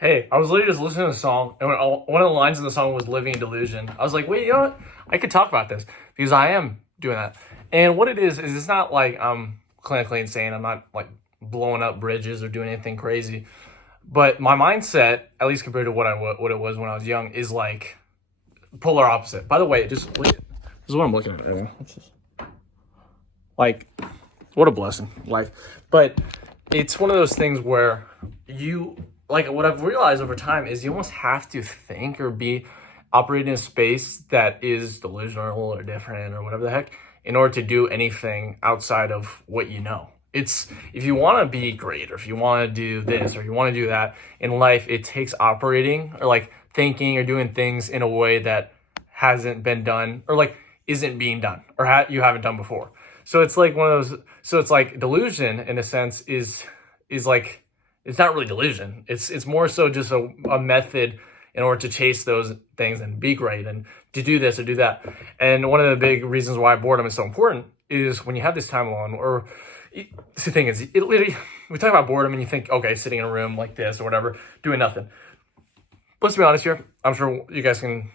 Hey, I was literally just listening to a song, and one of the lines in the song was "living in delusion." I was like, wait, you know what? I could talk about this because I am doing that. And what it is it's not like I'm clinically insane. I'm not like blowing up bridges or doing anything crazy. But my mindset, at least compared to what it was when I was young, is like polar opposite. By the way, just look this is what I'm looking at right now. Like, what a blessing, life. But it's one of those things where you like what I've realized over time is you almost have to think or be operating in a space that is delusional or different or whatever the heck in order to do anything outside of what you know. It's if you want to be great or if you want to do this or you want to do that in life, it takes operating or like thinking or doing things in a way that hasn't been done or like isn't being done or you haven't done before. So it's like one of those. So it's like delusion in a sense is like it's not really delusion. It's more so just a method in order to chase those things and be great and to do this or do that. And one of the big reasons why boredom is so important is when you have this time alone or the thing is, it literally, we talk about boredom and you think, okay, sitting in a room like this or whatever, doing nothing. Let's be honest here. I'm sure you guys can,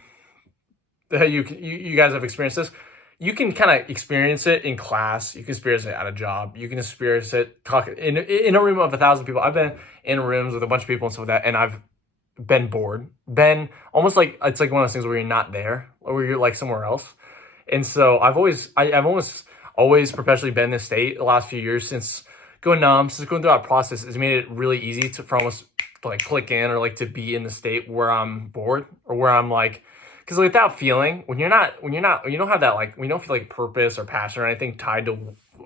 you guys have experienced this. You can kind of experience it in class. You can experience it at a job. You can experience it talking in a room of 1,000 people. I've been in rooms with a bunch of people and stuff like that, and I've been bored. Been almost like it's like one of those things where you're not there or where you're like somewhere else. And so I've almost always perpetually been in this state the last few years since going numb, since going through that process has made it really easy for almost to like click in or like to be in the state where I'm bored or where I'm like, because like that feeling when you don't have that like when you don't feel like purpose or passion or anything tied to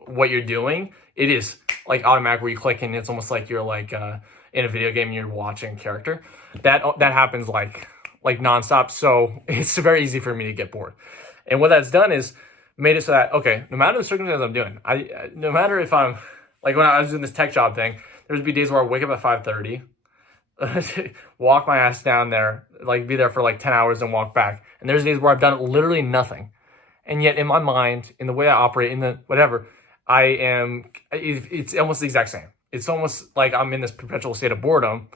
what you're doing, it is like automatic where you click in. It's almost like you're like in a video game and you're watching a character. That happens like nonstop. So it's very easy for me to get bored. And what that's done is made it so that, okay, no matter the circumstances I'm doing, no matter if I'm, like when I was doing this tech job thing, there would be days where I wake up at 5:30, walk my ass down there, like be there for like 10 hours and walk back. And there's days where I've done literally nothing. And yet in my mind, in the way I operate, in the whatever, it's almost the exact same. It's almost like I'm in this perpetual state of boredom.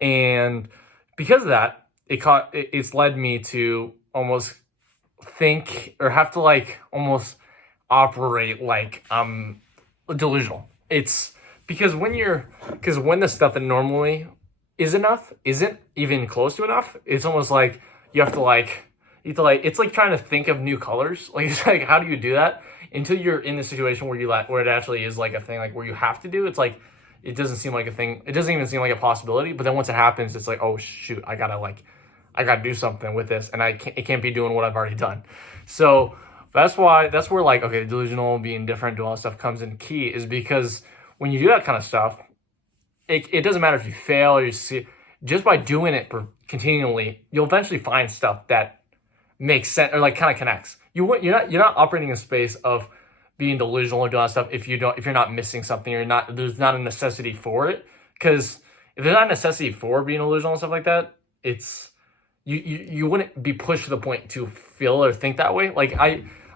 And because of that, it's led me to almost think or have to like almost operate like I'm delusional. It's because when the stuff that normally is enough isn't even close to enough, it's almost like you have to like it's like trying to think of new colors. Like it's like how do you do that until you're in the situation where where it actually is like a thing like where you have to do it's like it doesn't seem like a thing. It doesn't even seem like a possibility. But then once it happens, it's like, oh shoot, I gotta do something with this, and it can't be doing what I've already done. So that's where like, okay, delusional, being different, do all that stuff comes in key is because when you do that kind of stuff, it doesn't matter if you fail or you see, just by doing it continually, you'll eventually find stuff that makes sense or like kind of connects. You're not operating in a space of being delusional or doing that stuff if you're not missing something or there's not a necessity for it. Because if there's not a necessity for being delusional and stuff like that, it's you wouldn't be pushed to the point to feel or think that way.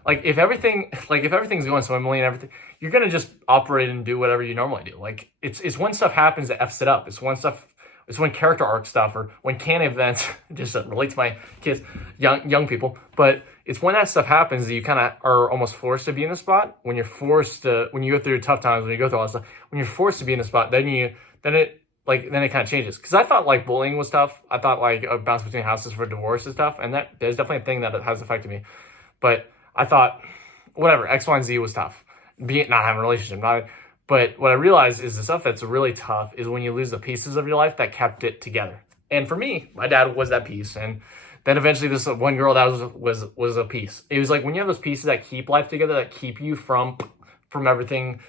If everything's going swimmingly and everything, you're gonna just operate and do whatever you normally do. Like it's when stuff happens that f's it up. It's when character arc stuff or when canon events just relate to my kids, young people. But it's when that stuff happens that you kind of are almost forced to be in the spot. When you go through tough times, when you go through all that stuff, when you're forced to be in the spot, then it kind of changes. Because I thought like bullying was tough. I thought like a bounce between houses for divorce is tough, and that there's definitely a thing that has affected me. But I thought whatever X, Y, and Z was tough. Not having a relationship, but what I realized is the stuff that's really tough is when you lose the pieces of your life that kept it together. And for me, my dad was that piece, and then eventually this one girl that was a piece. It was like when you have those pieces that keep life together, that keep you from everything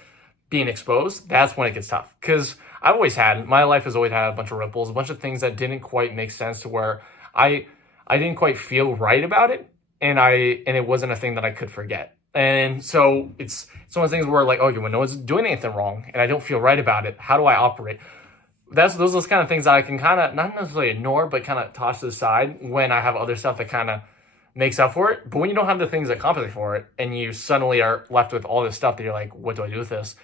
being exposed, that's when it gets tough. Because my life has always had a bunch of ripples, a bunch of things that didn't quite make sense to where I didn't quite feel right about it, and it wasn't a thing that I could forget. And so it's one of those things where like, okay, when no one's doing anything wrong and I don't feel right about it, how do I operate? Those are those kind of things that I can kind of not necessarily ignore, but kind of toss to the side when I have other stuff that kind of makes up for it. But when you don't have the things that compensate for it and you suddenly are left with all this stuff that you're like, what do I do with this?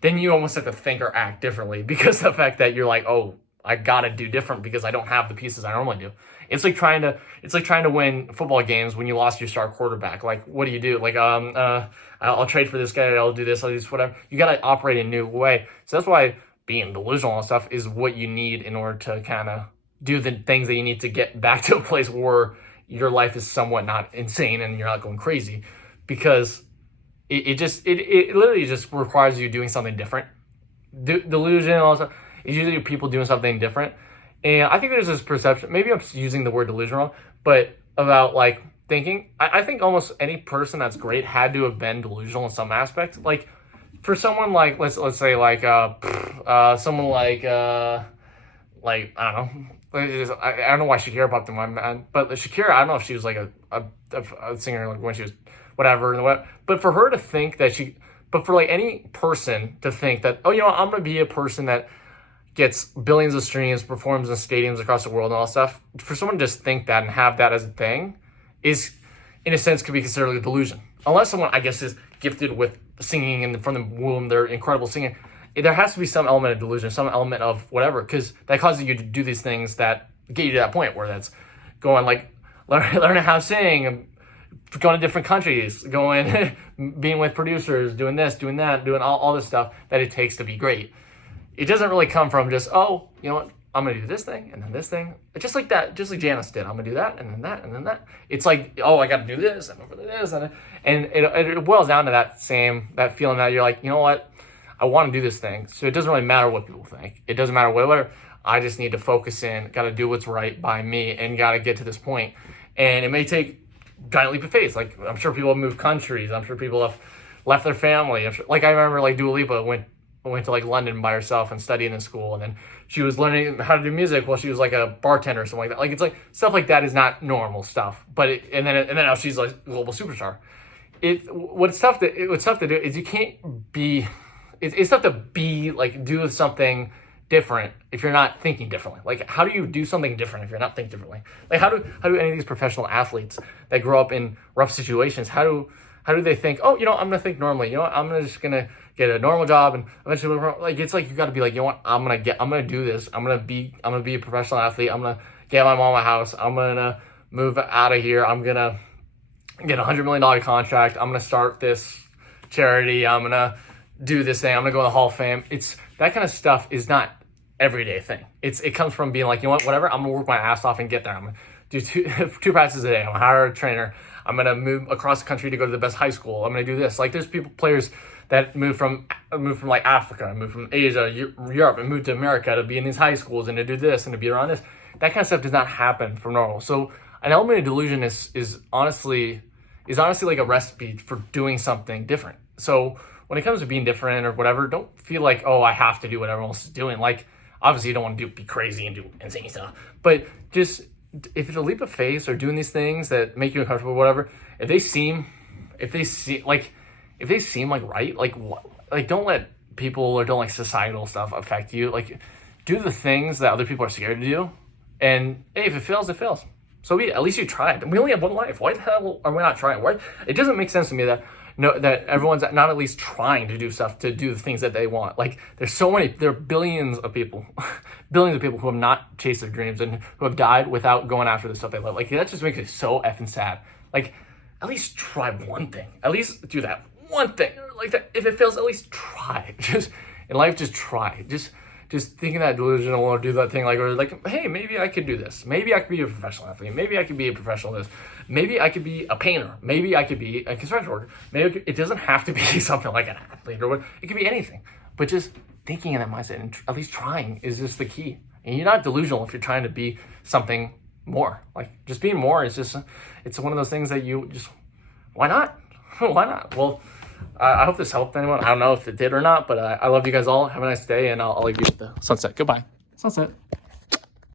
Then you almost have to think or act differently because of the fact that you're like, oh, I gotta do different because I don't have the pieces I normally do. It's like trying to win football games when you lost your star quarterback. Like, what do you do? Like, I'll trade for this guy. I'll do this. I'll do this. Whatever. You gotta operate in a new way. So that's why being delusional and stuff is what you need in order to kind of do the things that you need to get back to a place where your life is somewhat not insane and you're not going crazy, because it literally just requires you doing something different. Delusion and all that stuff, it's usually people doing something different. And I think there's this perception, maybe I'm using the word delusional, but about like thinking, I think almost any person that's great had to have been delusional in some aspect. Like for someone like, let's say like, someone like I don't know. I don't know why Shakira popped in my mind, but Shakira, I don't know if she was like a singer like when she was whatever, but for her to think that but for like any person to think that, oh, I'm going to be a person that gets billions of streams, performs in stadiums across the world and all that stuff, for someone to just think that and have that as a thing is, in a sense, could be considered a delusion. Unless someone, I guess, is gifted with singing and from the womb, they're incredible singing. There has to be some element of delusion, some element of whatever, because that causes you to do these things that get you to that point where that's going like learning how to sing, going to different countries, going, being with producers, doing this, doing that, doing all this stuff that it takes to be great. It doesn't really come from just, oh, you know what, I'm going to do this thing and then this thing. Just like that, just like Janice did. I'm going to do that and then that and then that. It's like, oh, I got to do this and over this. And it boils down to that feeling that you're like, you know what, I want to do this thing. So it doesn't really matter what people think. It doesn't matter whatever. I just need to focus in, got to do what's right by me and got to get to this point. And it may take giant leap of faith. Like, I'm sure people have moved countries. I'm sure people have left their family. Like, I remember like Dua Lipa went to like London by herself and studied in school, and then she was learning how to do music while she was like a bartender or something like that. Like, it's like stuff like that is not normal stuff. But and then now she's like a global superstar. What's tough to do is you can't be. It's tough to be like do something different if you're not thinking differently. Like, how do you do something different if you're not thinking differently? Like, how do any of these professional athletes that grow up in rough situations, how do they think, oh, I'm gonna think normally, I'm just gonna get a normal job and eventually, like, it's like you got to be like, I'm gonna do this, I'm gonna be a professional athlete, I'm gonna get my mom a house, I'm gonna move out of here, I'm gonna get $100 million contract, I'm gonna start this charity, I'm gonna do this thing, I'm gonna go to the Hall of Fame. It's that kind of stuff is not everyday thing. It comes from being like, whatever, I'm gonna work my ass off and get there. I'm gonna do two practices a day, I'm gonna hire a trainer, I'm gonna move across the country to go to the best high school, I'm gonna do this. Like, there's players that move from like Africa, move from Asia, Europe, and move to America to be in these high schools and to do this and to be around this. That kind of stuff does not happen from normal. So an element of delusion is honestly like a recipe for doing something different. So when it comes to being different or whatever, don't feel like, oh, I have to do what everyone else is doing. Like, obviously you don't want to be crazy and do insane stuff, but just if it's a leap of faith or doing these things that make you uncomfortable or whatever, if they seem like right, like don't let people or don't let societal stuff affect you. Like, do the things that other people are scared to do, and hey, if it fails, it fails. So be it. At least you tried. We only have one life. Why the hell are we not trying? Why? It doesn't make sense to me that everyone's not at least trying to do stuff to do the things that they want. Like, there are billions of people who have not chased their dreams and who have died without going after the stuff they love. Like, that just makes it so effing sad. Like, at least try one thing. At least do that one thing. Like, that, if it fails, at least try. Just in life, just try. Just thinking that delusional or do that thing or like, hey, maybe I could do this. Maybe I could be a professional athlete. Maybe I could be a professional this. Maybe I could be a painter. Maybe I could be a construction worker. Maybe it doesn't have to be something like an athlete or what. It could be anything. But just thinking in that mindset and at least trying is just the key. And you're not delusional if you're trying to be something more. Like, just being more is it's one of those things that you just, why not? Why not? Well, I hope this helped anyone. I don't know if it did or not, but I love you guys all. Have a nice day, and I'll leave you with the sunset. Goodbye. Sunset.